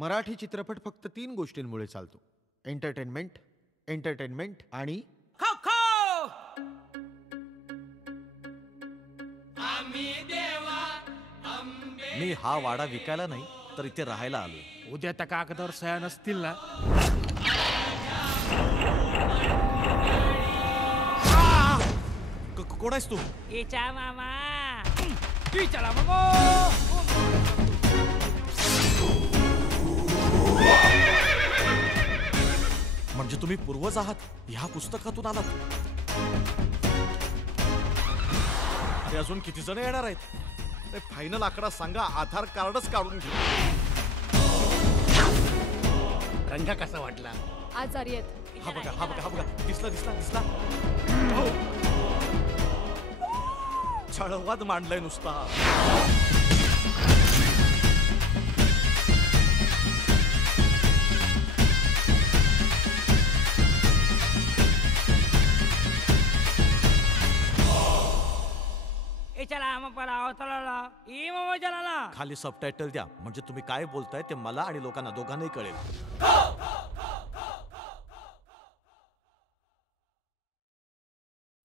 मराठी चित्रपट फक्त 3 गोष्टींमुळे चालतो. एंटरटेनमेंट, एंटरटेनमेंट आणि खो खो. मी हा वाडा विकायला नाही तर इथे राहायला आलोय. उद्या त्या कागदावर सह्या नसतील ना. कोण आहेस तू? इचा मामा. चला बाबा. म्हणजे तुम्ही पूर्वज आहात? ह्या पुस्तकातून आलात? अरे अजून किती जण येणार आहेत? फायनल आकडा सांगा, आधार कार्डच काढून घे. रंगा कसा वाटला? आजारी आहेत. हा बघा, हा बघा, हा बघा, दिसला दिसला दिसला. छळवाद मांडलाय नुसता. चला मग पळाव चला ई मग चला. खाली सबटायटल द्या, म्हणजे तुम्ही काय बोलताय ते मला आणि लोकांना दोघांनाही कळेल.